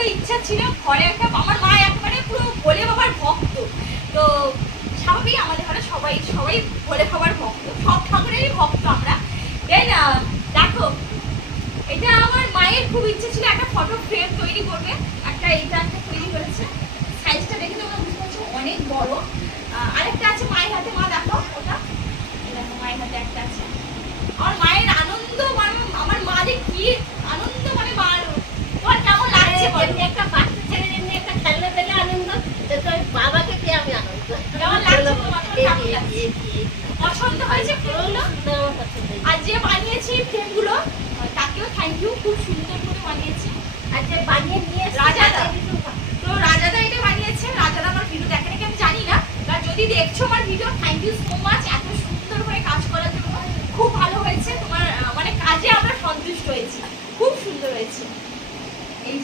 একটা ইচ্ছা ছিল ঘরে একটা, আমার মা একবারে পুরো ভোলে বাবার ভক্ত, তো স্বাভাবিক আমাদের ঘরে সবাই ভোলে বাবার ভক্ত, সব ঠাকুরেরই ভক্ত আমরা। দেন দেখো এটা আমার মায়ের খুব ইচ্ছে ছিল একটা ফটো ফ্রেম তৈরি করবে, এটা একটা তৈরি করেছে, সাইজটা দেখে তোমরা বুঝতে পারছো অনেক বড়। আরেকটা আছে মায়ের হাতে, মা দেখো ওটা, দেখো মায়ের হাতে একটা আছে। আমার মায়ের আনন্দ মানে আমার মা যে কি আনন্দ, মানে মার তোমার কেমন লাগছে এমনি একটা বাচ্চা ছেলে এমনি একটা খেলনা পেলে আনন্দ, তো বাবাকে পেয়ে আমি আনন্দ। কেমন লাগছে তোমার, কেমন লাগছে? পছন্দ হয়েছে ফ্রেমগুলো? আর যে বানিয়েছি ফ্রেমগুলো তাকেও থ্যাংক ইউ, খুব সুন্দর করে বানিয়েছে। আর যে বানিয়ে নিয়ে রাজাদা, তো রাজাদা এটা বানিয়েছে। রাজাদা আমার ভিডিও দেখেন কি আমি জানি না, আর যদি দেখছো আমার video thank you so much, এত সুন্দর করে কাজ করার জন্য। খুব ভালো হয়েছে তোমার, মানে কাজে আমরা সন্তুষ্ট হয়েছি, খুব সুন্দর হয়েছে। এই